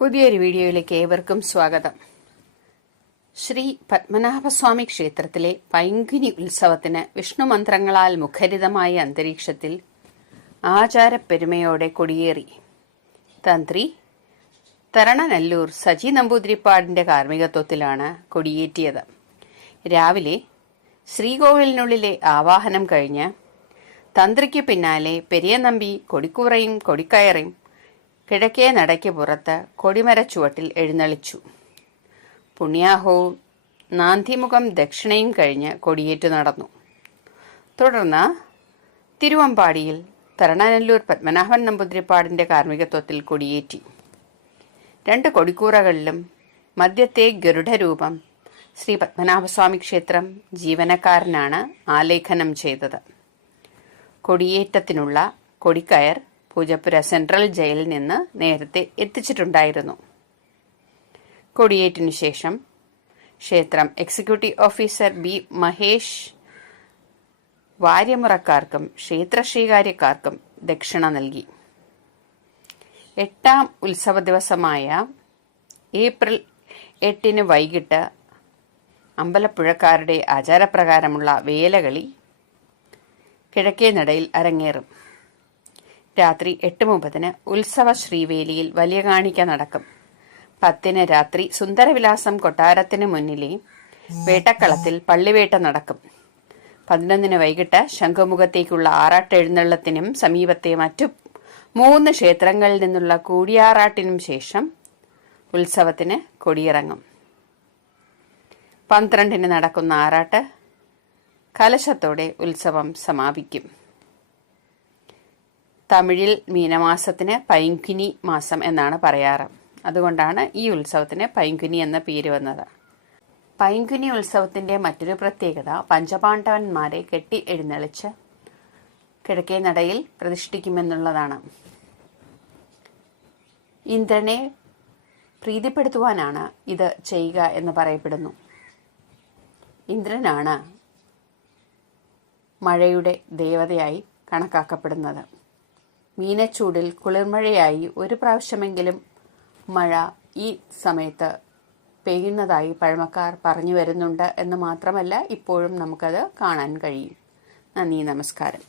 പുതിയൊരു വീഡിയോയിലേക്ക് ഏവർക്കും സ്വാഗതം. ശ്രീ പത്മനാഭസ്വാമി ക്ഷേത്രത്തിലെ പൈങ്കുനി ഉത്സവത്തിന് വിഷ്ണു മന്ത്രങ്ങളാൽ മുഖരിതമായ അന്തരീക്ഷത്തിൽ ആചാരപ്പെരുമയോടെ കൊടിയേറി. തന്ത്രി തരണനല്ലൂർ സജി നമ്പൂതിരിപ്പാടിന്റെ കാർമ്മികത്വത്തിലാണ് കൊടിയേറ്റിയത്. രാവിലെ ശ്രീകോവിലിനുള്ളിലെ ആവാഹനം കഴിഞ്ഞ് തന്ത്രിക്ക് പിന്നാലെ പെരിയ നമ്പി കൊടിക്കൂറയും കൊടിക്കയറയും കിഴക്കേ നടയ്ക്ക് പുറത്ത് കൊടിമരച്ചുവട്ടിൽ എഴുന്നള്ളിച്ചു. പുണ്യാഹവും നാന്തിമുഖം ദക്ഷിണയും കഴിഞ്ഞ് കൊടിയേറ്റു നടന്നു. തുടർന്ന് തിരുവമ്പാടിയിൽ തരണനല്ലൂർ പത്മനാഭൻ നമ്പൂതിരിപ്പാടിന്റെ കാർമ്മികത്വത്തിൽ കൊടിയേറ്റി. രണ്ട് കൊടിക്കൂറകളിലും മധ്യത്തെ ഗരുഡരൂപം ശ്രീ പത്മനാഭസ്വാമി ക്ഷേത്രം ജീവനക്കാരനാണ് ആലേഖനം ചെയ്തത്. കൊടിയേറ്റത്തിനുള്ള കൊടിക്കയർ പൂജപ്പുര സെൻട്രൽ ജയിലിൽ നിന്ന് നേരത്തെ എത്തിച്ചിട്ടുണ്ടായിരുന്നു. കൊടിയേറ്റിനു ശേഷം ക്ഷേത്രം എക്സിക്യൂട്ടീവ് ഓഫീസർ ബി മഹേഷ് വാര്യമുറക്കാർക്കും ക്ഷേത്ര ശ്രീകാര്യക്കാർക്കും ദക്ഷിണ നൽകി. എട്ടാം ഉത്സവ ദിവസമായ ഏപ്രിൽ എട്ടിന് വൈകിട്ട് അമ്പലപ്പുഴക്കാരുടെ ആചാരപ്രകാരമുള്ള വേലകളി കിഴക്കേ നടയിൽ അരങ്ങേറും. രാത്രി എട്ട് മുപ്പതിന് ഉത്സവ ശ്രീവേലിയിൽ വലിയ കാണിക്ക നടക്കും. പത്തിന് രാത്രി സുന്ദരവിലാസം കൊട്ടാരത്തിന് മുന്നിലെ വേട്ടക്കളത്തിൽ പള്ളിവേട്ട നടക്കും. പതിനൊന്നിന് വൈകിട്ട് ശംഖുമുഖത്തേക്കുള്ള ആറാട്ടെഴുന്നള്ളത്തിനും സമീപത്തെ മറ്റു മൂന്ന് ക്ഷേത്രങ്ങളിൽ നിന്നുള്ള കൂടിയാറാട്ടിനും ശേഷം ഉത്സവത്തിന് കൊടിയിറങ്ങും. പന്ത്രണ്ടിന് നടക്കുന്ന ആറാട്ട് കലശത്തോടെ ഉത്സവം സമാപിക്കും. തമിഴിൽ മീനമാസത്തിന് പൈങ്കുനി മാസം എന്നാണ് പറയാറ്. അതുകൊണ്ടാണ് ഈ ഉത്സവത്തിന് പൈങ്കുനി എന്ന പേര് വന്നത്. പൈങ്കുനി ഉത്സവത്തിന്റെ മറ്റൊരു പ്രത്യേകത പഞ്ചപാണ്ഡവന്മാരെ കെട്ടി എഴുന്നള്ളിച്ച് കിഴക്കേ നടയിൽ പ്രതിഷ്ഠിക്കുമെന്നുള്ളതാണ്. ഇന്ദ്രനെ പ്രീതിപ്പെടുത്തുവാനാണ് ഇത് ചെയ്യുക എന്ന് പറയപ്പെടുന്നു. ഇന്ദ്രനാണ് മഴയുടെ ദേവതയായി കണക്കാക്കപ്പെടുന്നത്. മീനച്ചൂടിൽ കുളിർമഴയായി ഒരു പ്രാവശ്യമെങ്കിലും മഴ ഈ സമയത്ത് പെയ്യുന്നതായി പഴമക്കാർ പറഞ്ഞു വരുന്നുണ്ട് എന്ന് മാത്രമല്ല ഇപ്പോഴും നമുക്കത് കാണാൻ കഴിയും. നന്ദി നമസ്കാരം.